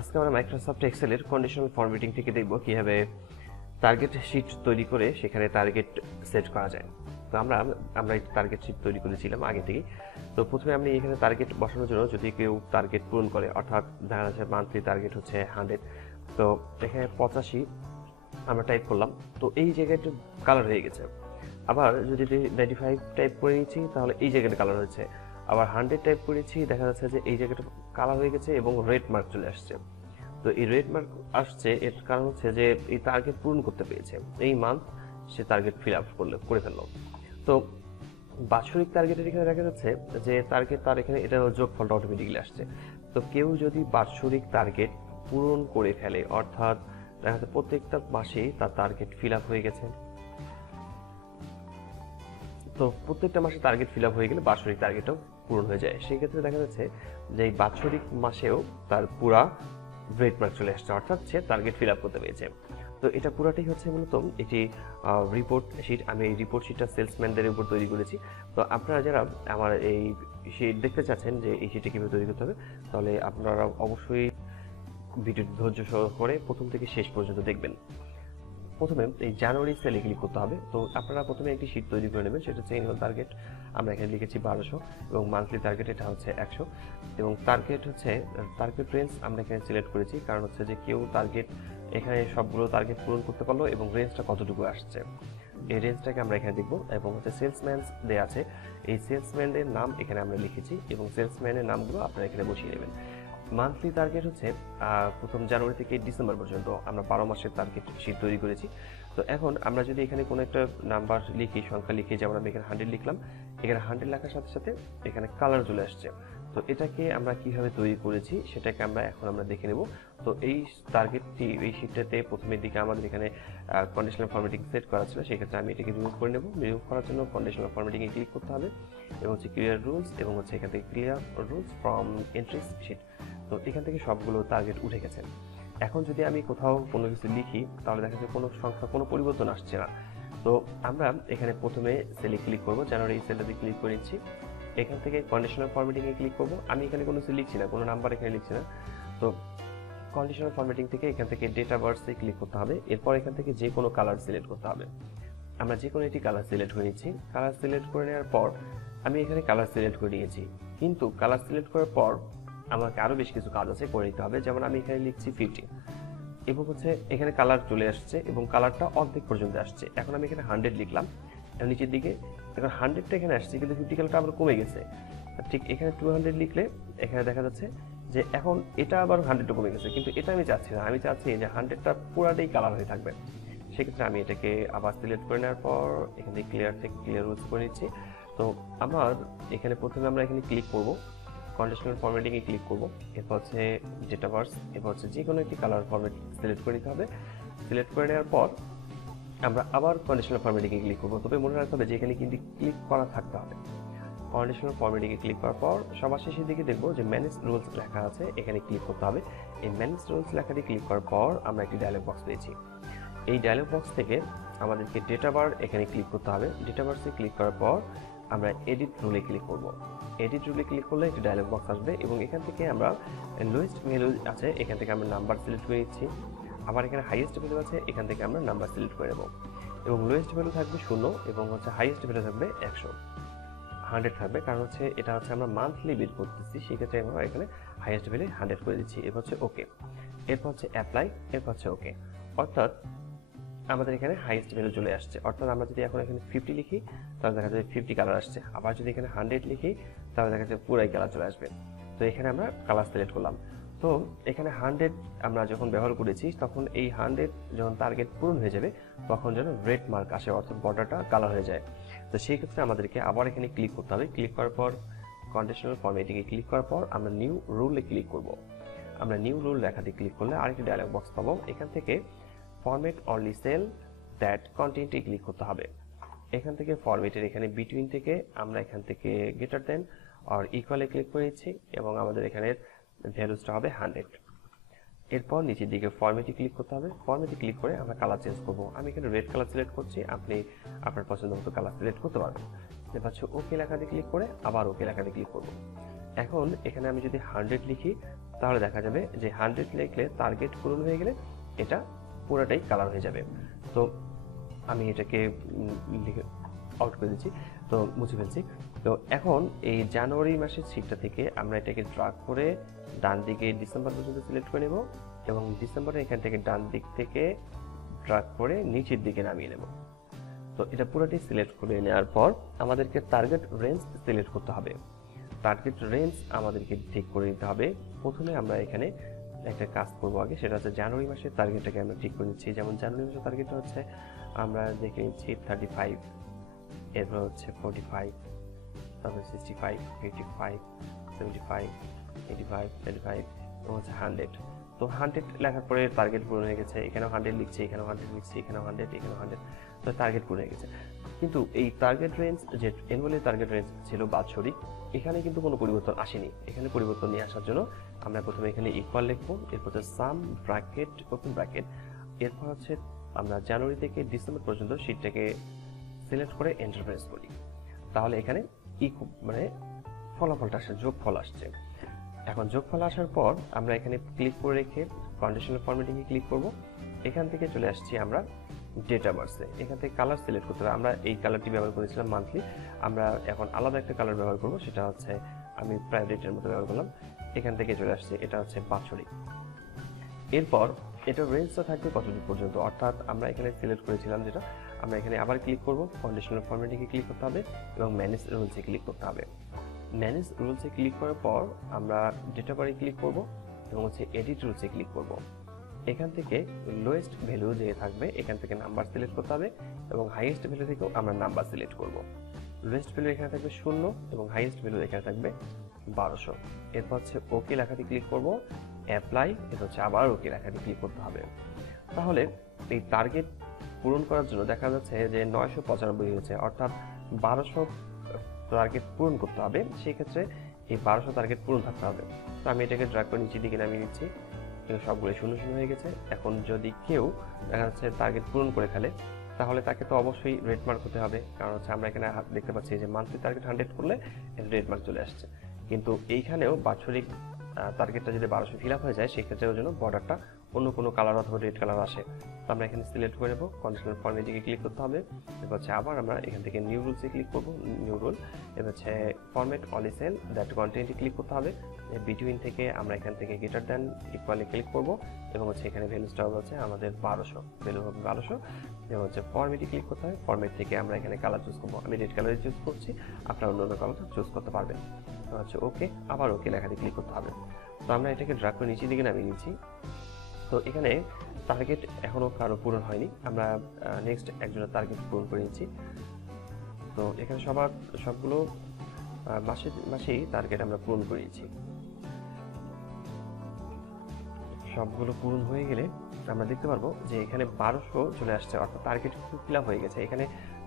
আজকে আমরা Microsoft এক্সেলের conditional formatting থেকে দেখব কিভাবে টার্গেট শীট তৈরি করে সেখানে টার্গেট সেট করা যায়। তো আমরা এই টার্গেট শীট তৈরি করেছিলাম আগে থেকেই। তো প্রথমে আমি এখানে টার্গেট বসানোর জন্য যদি কেউ টার্গেট পূরণ করে, অর্থাৎ দেখা যাচ্ছে মান্থলি টার্গেট হচ্ছে 100, তো এখানে 85 আমরা টাইপ করলাম, তো এই জায়গাটা কালার হয়ে গেছে। আবার যদি 95 টাইপ করে নিচ্ছি তাহলে এই জায়গাটা কালার হয়েছে। আবার 100 টাইপ করেছি, দেখা যাচ্ছে যে এই জায়গাটা কালার হয়ে গেছে এবং রেড মার্ক চলে আসছে। তো এই রেড মার্ক আসছে এর কারণ হচ্ছে যে এই টার্গেট পূরণ করতে পেরেছে, এই মান্থ সে টার্গেট ফিল আপ করে ফেললো। তো বাৎসরিক টার্গেটের এখানে দেখা যাচ্ছে যে টার্গেট তার এখানে এটা যোগফলটা অটোমেটিক্যালি আসছে। তো কেউ যদি বাৎসরিক টার্গেট পূরণ করে ফেলে, অর্থাৎ দেখা যাচ্ছে প্রত্যেকটা মাসেই তার টার্গেট ফিল আপ হয়ে গেছে, তো প্রত্যেকটা মাসে টার্গেট ফিল আপ হয়ে গেলে বাৎসরিক টার্গেটও পূরণ হয়ে যায়। সেই ক্ষেত্রে দেখা যাচ্ছে যে এই বাৎসরিক মাসেও তার পুরা রেড মার্ক চলে আসছে, অর্থাৎ সে টার্গেট ফিল আপ করতে পেরেছে। তো এটা পুরাটাই হচ্ছে মূলত একটি রিপোর্ট শিট। আমি এই রিপোর্ট শিটটা সেলসম্যানদের উপর তৈরি করেছি। তো আপনারা যারা আমার এই শিট দেখতে চাচ্ছেন যে এই শিটটা কীভাবে তৈরি করতে হবে, তাহলে আপনারা অবশ্যই ভিডিওটি ধৈর্য সহকারে প্রথম থেকে শেষ পর্যন্ত দেখবেন। প্রথমে এই জানুয়ারি সেলে ক্লিক করতে হবে। তো আপনারা প্রথমে একটি শীট তৈরি করে নেবেন, সেটা হচ্ছে অ্যানুয়াল টার্গেট। আমরা এখানে লিখেছি 1200 এবং মান্থলি টার্গেট এটা হচ্ছে 100 এবং টার্গেট হচ্ছে টার্গেট রেঞ্জ আমরা এখানে সিলেক্ট করেছি, কারণ হচ্ছে যে কেউ টার্গেট এখানে সবগুলো টার্গেট পূরণ করতে পারলো এবং রেঞ্জটা কতটুকু আসছে এই রেঞ্জটাকে আমরা এখানে দেখব। এবং হচ্ছে সেলসম্যান দেওয়া আছে, এই সেলসম্যানের নাম এখানে আমরা লিখেছি এবং সেলসম্যানের নামগুলো আপনারা এখানে বসিয়ে নেবেন। মান্থলি টার্গেট হচ্ছে প্রথম জানুয়ারি থেকে ডিসেম্বর পর্যন্ত আমরা 12 মাসের টার্গেট শীট তৈরি করেছি। তো এখন আমরা যদি এখানে কোনো একটা নাম্বার লিখি, সংখ্যা লিখি, যেমন আমি এখানে 100 লিখলাম, এখানে 100 লেখার সাথে সাথে এখানে কালার চলে আসছে। তো এটাকে আমরা কিভাবে তৈরি করেছি সেটাকে আমরা দেখে নেব। তো এই টার্গেটটি এই শীটটাতে প্রথমের দিকে আমাদের এখানে কন্ডিশনাল ফরম্যাটিং সেট করা ছিল, সেক্ষেত্রে আমি এটাকে রিমুভ করে নেব। রিমুভ করার জন্য কন্ডিশনাল ফরম্যাটিংয়ে ক্লিক করতে হবে এবং হচ্ছে ক্লিয়ার রুলস এবং হচ্ছে এখান থেকে clear rules from entries sheet. তো এখান থেকে সবগুলো টার্গেট উঠে গেছে। এখন যদি আমি কোথাও কোনো কিছু লিখি তাহলে দেখা যাচ্ছে কোনো সংখ্যা কোনো পরিবর্তন আসছে না। তো আমরা এখানে প্রথমে সেলে ক্লিক করব, জানুয়ারি এই সেলটাতে ক্লিক করে নিচ্ছি। এখান থেকে কন্ডিশনাল ফরম্যাটিংয়ে ক্লিক করব। আমি এখানে কোনো কিছু লিখছি না, কোনো নাম্বার এখানে লিখছি না। তো কন্ডিশনাল ফরম্যাটিং থেকে এখান থেকে ডেটা বার্সে ক্লিক করতে হবে। এরপর এখান থেকে যে কোনো কালার সিলেক্ট করতে হবে। আমরা যে কোনো একটি কালার সিলেক্ট করে নিচ্ছি। কালার সিলেক্ট করে নেওয়ার পর আমি এখানে কালার সিলেক্ট করে নিয়েছি, কিন্তু কালার সিলেক্ট করার পর আমাকে আরও বেশ কিছু কাজ আছে করে নিতে হবে। যেমন আমি এখানে লিখছি 50 এবং হচ্ছে এখানে কালার চলে আসছে এবং কালারটা অর্ধেক পর্যন্ত আসছে। এখন আমি এখানে 100 লিখলাম নিচের দিকে, এখন 100টা এখানে আসছে কিন্তু 50 কালারটা আবার কমে গেছে। ঠিক এখানে 200 লিখলে এখানে দেখা যাচ্ছে যে এখন এটা আবার 100টা কমে গেছে, কিন্তু এটা আমি চাচ্ছি না। আমি চাচ্ছি যে 100টা পুরাটাই কালার হয়ে থাকবে। সেক্ষেত্রে আমি এটাকে আবার সিলেক্ট করে নেওয়ার পর এখান থেকে ক্লিয়ার রুলস করে নিচ্ছি। তো আমার এখানে প্রথমে আমরা এখানে ক্লিক করব, কন্ডিশনাল ফরম্যাটিংয়ে ক্লিক করব, এরপর হচ্ছে ডেটা বার্স, এরপর হচ্ছে যে কোনো একটি কালার ফরম্যাট সিলেক্ট করে নিতে হবে। সিলেক্ট করে নেওয়ার পর আমরা আবার কন্ডিশনাল ফরম্যাটিংয়ে ক্লিক করব। তবে মনে রাখতে হবে যে এখানে কিন্তু ক্লিক করা থাকতে হবে। কন্ডিশনাল ফরম্যাটিংয়ে ক্লিক করার পর সবার শেষের দিকে দেখব যে ম্যানেজ রুলস লেখা আছে, এখানে ক্লিক করতে হবে। এই ম্যানেজ রুলস লেখাটি ক্লিক করার পর আমরা একটি ডায়লগ বক্স পেয়েছি। এই ডায়লগ বক্স থেকে আমাদেরকে ডেটা বার এখানে ক্লিক করতে হবে। ডেটা বার্সে ক্লিক করার পর আমরা এডিট রুলে ক্লিক করব। এডিট রুলে ক্লিক করলে একটি ডায়লগ বক্স আসবে এবং এখান থেকে আমরা লোয়েস্ট ভ্যালু আছে, এখান থেকে আমরা নাম্বার সিলেক্ট করে নিচ্ছি। আবার এখানে হাইয়েস্ট ভ্যালু আছে, এখান থেকে আমরা নাম্বার সিলেক্ট করে নেব এবং লোয়েস্ট ভ্যালু থাকবে 0 এবং হচ্ছে হাইয়েস্ট ভ্যালু থাকবে 100 থাকবে, কারণ হচ্ছে এটা হচ্ছে আমরা মান্থলি বের করতেছি। সেক্ষেত্রে আমরা এখানে হাইয়েস্ট ভ্যালু 100 করে দিচ্ছি। এরপর হচ্ছে ওকে, এরপর হচ্ছে অ্যাপ্লাই, এরপর হচ্ছে ওকে। অর্থাৎ আমাদের এখানে হাইয়েস্ট ভ্যালু চলে আসছে। অর্থাৎ আমরা যদি এখন এখানে 50 লিখি তাহলে দেখা যাবে 50 কালার আসছে। আবার যদি এখানে 100 লিখি তাহলে দেখা যাবে পুরাই কালার চলে আসবে। তো এখানে আমরা কালার সিলেক্ট করলাম। তো এখানে 100 আমরা যখন ব্যবহার করেছি তখন এই 100 যখন টার্গেট পূরণ হয়ে যাবে তখন যেন রেড মার্ক আসে, অর্থাৎ বর্ডারটা কালার হয়ে যায়। তো সেই ক্ষেত্রে আমাদেরকে আবার এখানে ক্লিক করতে হবে। ক্লিক করার পর কন্ডিশনাল ফরম্যাটিংয়ে ক্লিক করার পর আমরা নিউ রুলে ক্লিক করব। আমরা নিউ রুল লেখাতে ক্লিক করলে আরেকটি ডায়লগ বক্স পাবো। এখান থেকে ফরম্যাট অনলি সেল দ্যাট কন্টেন্টে ক্লিক করতে হবে। এখান থেকে ফরম্যাটের এখানে বিটুইন থেকে আমরা এখান থেকে গ্রেটার দেন আর ইকুয়ালে ক্লিক করে নিচ্ছি এবং আমাদের এখানে ভ্যালুসটা হবে 100। এরপর নিচের দিকে ফরম্যাটে ক্লিক করতে হবে। ফরম্যাটে ক্লিক করে আমরা কালার চেঞ্জ করব। আমি এখানে রেড কালার সিলেক্ট করছি, আপনি আপনার পছন্দ মতো কালার সিলেক্ট করতে পারবেন। এবার হচ্ছে ওকে লেখাতে ক্লিক করে আবার ওকে লেখাতে ক্লিক করব। এখন এখানে আমি যদি 100 লিখি তাহলে দেখা যাবে যে 100 লিখলে টার্গেট পূরণ হয়ে গেলে এটা পুরোটাই কালার হয়ে যাবে। তো আমি এটাকে লিখে আউট করে দিচ্ছি, তো মুছে ফেলছি। তো এখন এই জানুয়ারি মাসের শীটটা থেকে আমরা এটাকে ড্রাগ করে ডান দিকে ডিসেম্বর পর্যন্ত সিলেক্ট করে নেব এবং ডিসেম্বরে এখান থেকে ডান দিক থেকে ড্রাগ করে নিচের দিকে নামিয়ে নেব। তো এটা পুরোটাই সিলেক্ট করে নেওয়ার পর আমাদেরকে টার্গেট রেঞ্জ সিলেক্ট করতে হবে। টার্গেট রেঞ্জ আমাদেরকে ঠিক করে নিতে হবে। প্রথমে আমরা এখানে একটা কাজ করবো আগে, সেটা হচ্ছে জানুয়ারি মাসের টার্গেটটাকে আমরা ঠিক করে নিচ্ছি। যেমন জানুয়ারি মাসের টার্গেটটা হচ্ছে আমরা দেখে নিচ্ছি 35, এরপর হচ্ছে 45, তারপর 65, 85, 75, 85, 85 এবং হচ্ছে 100। তো 100 লেখার পরে টার্গেট পূরণ হয়ে গেছে। এখানেও 100 লিখছি, এখানেও 100 লিখছি, এখানেও 100, এখানেও 100, তো টার্গেট পূরণ হয়ে গেছে। কিন্তু এই টার্গেট রেঞ্জ যে অ্যানুয়ালি টার্গেট রেঞ্জ ছিল বাৎসরিক, এখানে কিন্তু কোনো পরিবর্তন আসেনি। এখানে পরিবর্তন নিয়ে আসার জন্য আমরা প্রথমে এখানে ইকুয়াল লিখবো, এরপর হচ্ছে সাম ব্র্যাকেট ওপেন ব্র্যাকেট, এরপর হচ্ছে আমরা জানুয়ারি থেকে ডিসেম্বর পর্যন্ত শীটটাকে সিলেক্ট করে এন্টার প্রেস করি। তাহলে এখানে মানে ফলাফলটা আসছে, যোগফল আসছে। এখন যোগফল আসার পর আমরা এখানে ক্লিক করে রেখে কন্ডিশনাল ফরম্যাটিংয়ে ক্লিক করব। এখান থেকে চলে আসছি আমরা ডেটা বার্সে। এখান থেকে কালার সিলেক্ট করতে হবে। আমরা এই কালারটি ব্যবহার করেছিলাম মান্থলি, আমরা এখন আলাদা একটা কালার ব্যবহার করব, সেটা হচ্ছে আমি প্রায় ডেটের মতো ব্যবহার করলাম। এখান থেকে চলে আসছে, এটা হচ্ছে বাৎসরিক। এরপর এটার রেঞ্জটা থাকবে কতটুকু পর্যন্ত, অর্থাৎ আমরা এখানে সিলেক্ট করেছিলাম যেটা, আমরা এখানে আবার ক্লিক করব, কন্ডিশনাল ফরম্যাটিংয়ে ক্লিক করতে হবে এবং ম্যানেজ রুলসে ক্লিক করতে হবে। ম্যানেজ রুলসে ক্লিক করার পর আমরা ডেটা বারে ক্লিক করব এবং হচ্ছে এডিট রুলসে ক্লিক করব। এখান থেকে লোয়েস্ট ভ্যালু যে থাকবে এখান থেকে নাম্বার সিলেক্ট করতে হবে এবং হাইয়েস্ট ভ্যালু থেকেও আমরা নাম্বার সিলেক্ট করব। লোয়েস্ট ভ্যালু এখানে থাকবে 0 এবং হাইয়েস্ট ভ্যালু এখানে থাকবে 1200। এরপর হচ্ছে ওকে লেখাটি ক্লিক করব, অ্যাপ্লাই, এটা হচ্ছে আবার ওকে লেখাটি ক্লিক করতে হবে। তাহলে এই টার্গেট পূরণ করার জন্য দেখা যাচ্ছে যে 995 হয়েছে, অর্থাৎ 1200 টার্গেট পূরণ করতে হবে। সেই ক্ষেত্রে এই 1200 টার্গেট পূরণ থাকতে হবে। তো আমি এটাকে ড্র্যাগ করে নিচের দিকে নামিয়ে নিচ্ছি, সবগুলো 0 হয়ে গেছে। এখন যদি কেউ দেখা যাচ্ছে টার্গেট পূরণ করে ফেলে, তাহলে তাকে তো অবশ্যই রেড মার্ক হতে হবে, কারণ হচ্ছে আমরা এখানে দেখতে পাচ্ছি যে মান্থলি টার্গেট 100 করলে রেড মার্ক চলে আসছে। কিন্তু এইখানেও বাৎসরিক টার্গেটটা যদি 1200 ফিল আপ হয়ে যায়, সেই ক্ষেত্রে ওর জন্য বর্ডারটা অন্য কোনো কালার অথবা রেড কালার আসে। তো আমরা এখানে সিলেক্ট করে নেব, কন্ডিশনাল ফরম্যাটিংয়ে ক্লিক করতে হবে। এবার হচ্ছে আবার আমরা এখান থেকে নিউ রুলসে ক্লিক করব, নিউ রুল, এবার হচ্ছে ফরম্যাট অনলি সেল দ্যাট কন্টেন্টে ক্লিক করতে হবে। বিটুইন থেকে আমরা এখান থেকে গ্রেটার দ্যান ইকুয়ালি ক্লিক করব এবং হচ্ছে এখানে ভ্যালুসটা হচ্ছে আমাদের 1200, ভ্যালু হবে 1200 এবং হচ্ছে ফরম্যাটে ক্লিক করতে হবে। ফরম্যাট থেকে আমরা এখানে কালার চুজ করব, আমি রেড কালারে চুজ করছি, আপনারা অন্য অন্য কালারটা চুজ করতে পারবেন। তো হচ্ছে ওকে, আবার ওকে লেখাতে ক্লিক করতে হবে। তো আমরা এটাকে ড্র্যাগ করে নিচের দিকে নামিয়ে নিচ্ছি। তো এখানে টার্গেট এখনও কারো পূরণ হয়নি, আমরা নেক্সট একজনের টার্গেট পূরণ করে নিচ্ছি। তো এখানে সবগুলো মাসেই টার্গেট আমরা পূরণ করে নিচ্ছি। সবগুলো পূরণ হয়ে গেলে আমরা দেখতে পারবো যে এখানে 1200 চলে আসছে, অর্থাৎ টার্গেট ফিল আপ হয়ে গেছে। এখানে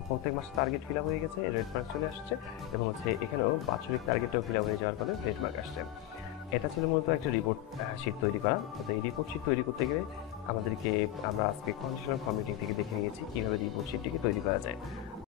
প্রত্যেক মাসে টার্গেট ফিল আপ হয়ে গেছে, রেড মার্ক চলে আসছে এবং হচ্ছে এখানেও বাৎসরিক টার্গেটটাও ফিল আপ হয়ে যাওয়ার ফলে রেড মার্ক আসছে। এটা ছিল মূলত একটা রিপোর্ট শিট তৈরি করা। তো এই রিপোর্ট শিট তৈরি করতে গেলে আমরা আজকে কন্ডিশনাল ফরম্যাটিং থেকে দেখে নিয়েছি কিভাবে রিপোর্ট শিটটিকে তৈরি করা যায়।